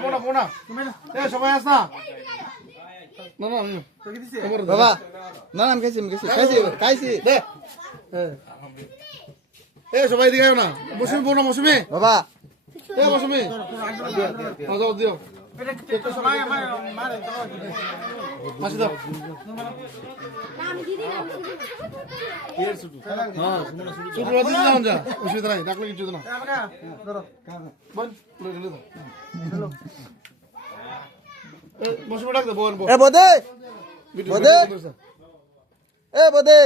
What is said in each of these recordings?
এ সবাই আস না। না না বাবা। না না আমি খাইছি আমি খাইছি। খাইছি খাইছি। দে। এ সবাই দিকে না। মৌসুমি পোনা মৌসুমি। বাবা। এ মৌসুমি। হ্যাঁ, দাও। দিও। মাসি দাও। দাও এ মৌসুমি ডাক দে বোন বল। এ বদে! বদে। এ বদে!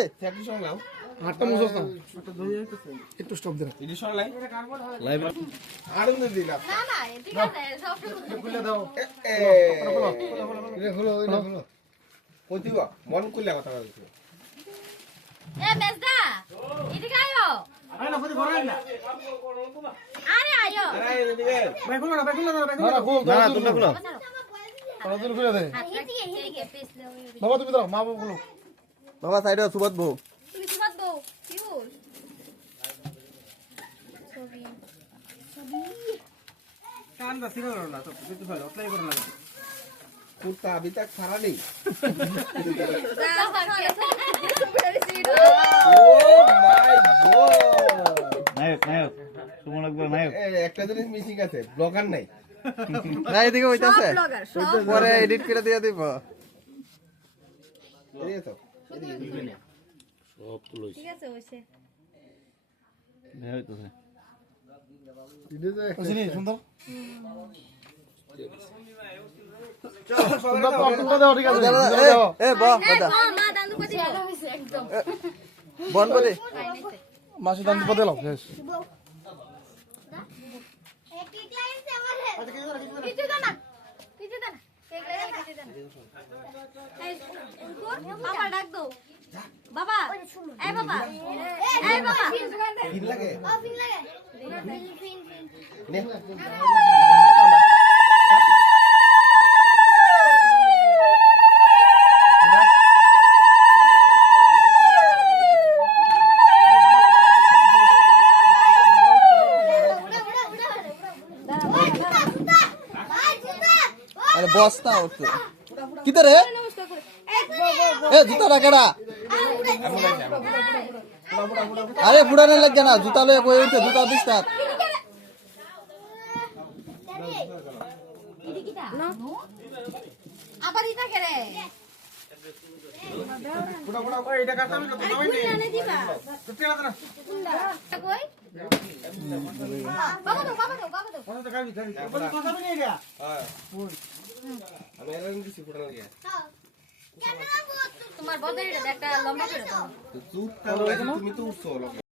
মুছস না। একটু স্টপ দে। না। না ঠিক আছে সব খুলে দাও। এ মেজদা এদিকে আয়ো আরে আয়ো না না খুল না না তোমরা খুলো তাড়াতাড়ি খুলে দে এদিকে এদিকে প্লিজ বাবা তুমি দাও মা বাবা খুলো বাবা সাইডে সুবত বউ তুমি কি বাদ দাও পিউল ছবি कुर्ता अभी तक सारा नहीं সুমন আকবর নায়ক। একটা জিনিস মিসিং আছে ব্লগার নাই। না এদিকে হইতাছে পরে এডিট করে দিয়ে দিব। এদিকে তো। ঠিক আছে হইছে আসিনি সুন্দর? সুন্দর তো অর্থটা ঠিক আছে। এ দাও এ ব বদা মা দান্দু পাতি হইছে একদম বন বদে দাম দিতে দাও কিছু দাও না কিছু দাও না কিছু দাও না এই, বাবা ডাক দাও বাবা এই বাবা এই বাবা ফিল লাগে ও ফিন লাগে ফিন ফিন নে আরে বস না উঠছে কিতে রে? এ জুতা রাখেডা আরে ফুড়ানে লাগে না জুতা লয়ে বই উঠছে জুতা দিস তার আবার ইটা করে আরে দিবা কই বাবা দাও বাবা দাও বাবা দাও আমি এরকম কিছু ফুটানো লাগে। তোমার বদলে একটা লম্বা করে দাও। তো তুমি তো উঠছো